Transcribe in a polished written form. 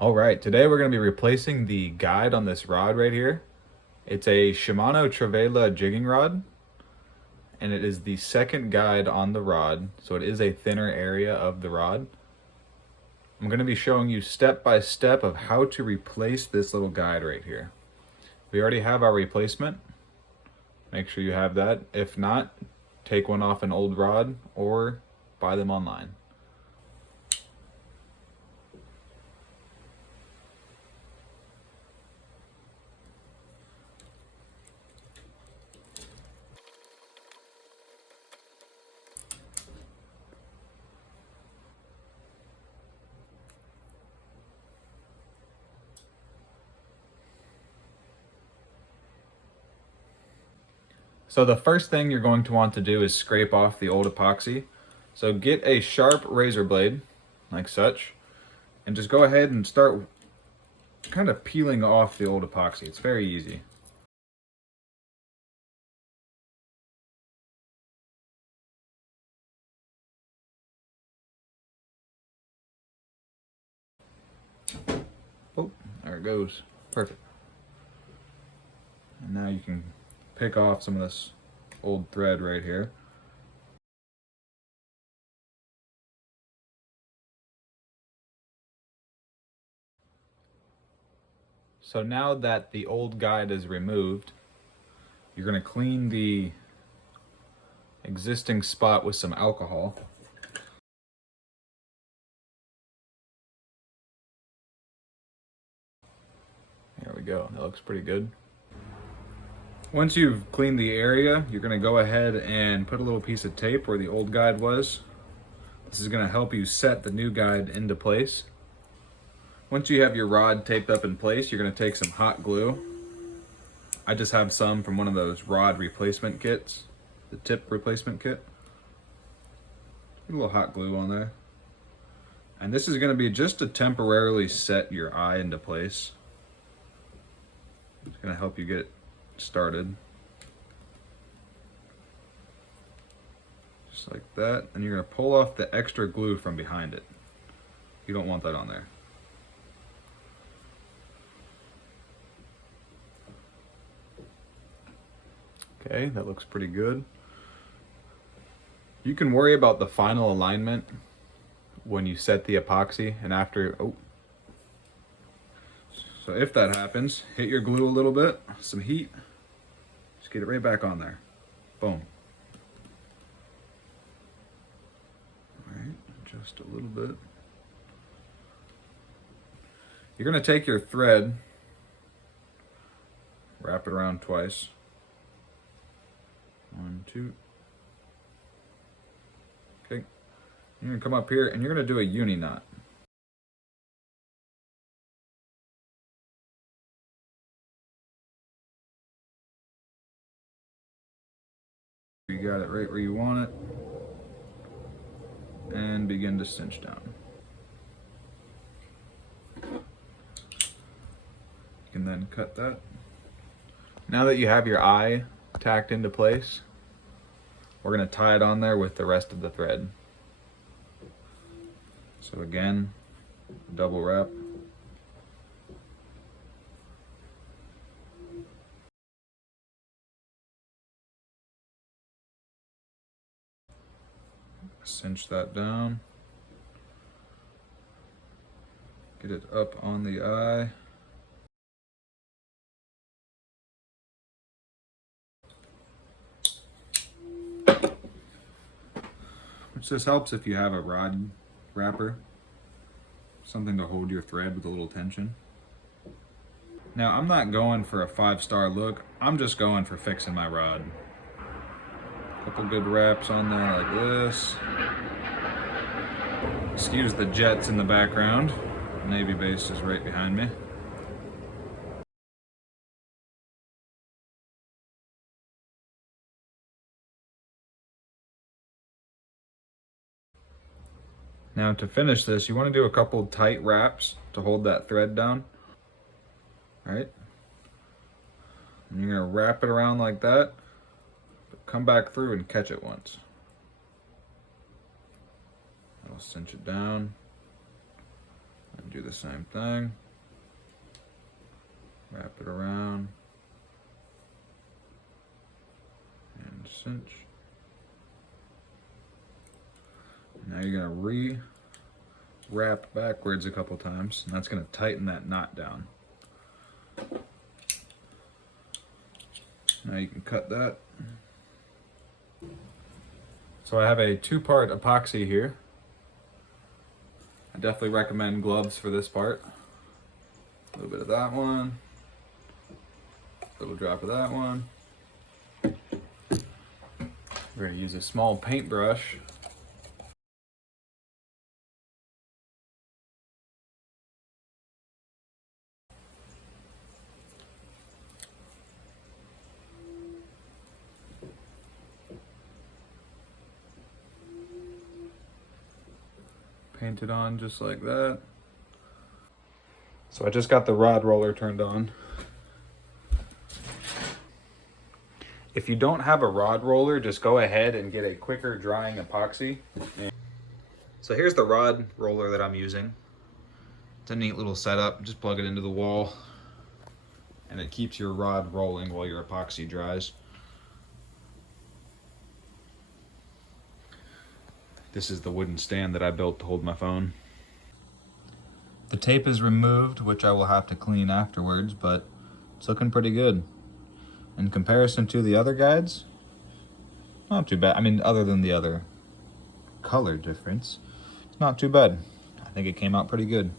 All right, today we're going to be replacing the guide on this rod right here. It's a Shimano Travela jigging rod, and it is the second guide on the rod, so it is a thinner area of the rod. I'm going to be showing you step by step of how to replace this little guide right here. We already have our replacement. Make sure you have that. If not, take one off an old rod or buy them online. So the first thing you're going to want to do is scrape off the old epoxy. So get a sharp razor blade, like such, and just go ahead and start kind of peeling off the old epoxy. It's very easy. Oh, there it goes. Perfect. And now you can pick off some of this old thread right here. So now that the old guide is removed, you're going to clean the existing spot with some alcohol. There we go. That looks pretty good. Once you've cleaned the area, you're going to go ahead and put a little piece of tape where the old guide was. This is going to help you set the new guide into place. Once you have your rod taped up in place, you're going to take some hot glue. I just have some from one of those rod replacement kits, the tip replacement kit. Put a little hot glue on there. And this is going to be just to temporarily set your eye into place. It's going to help you get started. Just like that. And you're going to pull off the extra glue from behind it. You don't want that on there. Okay, that looks pretty good. You can worry about the final alignment when you set the epoxy and after. So if that happens, hit your glue a little bit, some heat, just get it right back on there. Boom. All right, just a little bit. You're gonna take your thread, wrap it around twice. 1, 2. Okay. You're gonna come up here and you're gonna do a uni knot. You got it right where you want it. And begin to cinch down. You can then cut that. Now that you have your eye tacked into place, we're going to tie it on there with the rest of the thread. So again, double wrap. Cinch that down. Get it up on the eye. Which this helps if you have a rod wrapper, something to hold your thread with a little tension. Now I'm not going for a 5-star look, I'm just going for fixing my rod. Couple good wraps on there like this. Excuse the jets in the background. Navy base is right behind me. Now to finish this, you want to do a couple tight wraps to hold that thread down. All right? And you're going to wrap it around like that, but come back through and catch it once. I'll cinch it down. And do the same thing. Wrap it around. And cinch. Now you're gonna re-wrap backwards a couple times, and that's gonna tighten that knot down. Now you can cut that. So I have a 2-part epoxy here. I definitely recommend gloves for this part. A little bit of that one. A little drop of that one. We're gonna use a small paintbrush. Paint it on just like that. So I just got the rod roller turned on. If you don't have a rod roller, just go ahead and get a quicker drying epoxy. So here's the rod roller that I'm using. It's a neat little setup. Just plug it into the wall and it keeps your rod rolling while your epoxy dries. This is the wooden stand that I built to hold my phone. The tape is removed, which I will have to clean afterwards, but it's looking pretty good. In comparison to the other guides, not too bad. I mean, other than the other color difference, it's not too bad. I think it came out pretty good.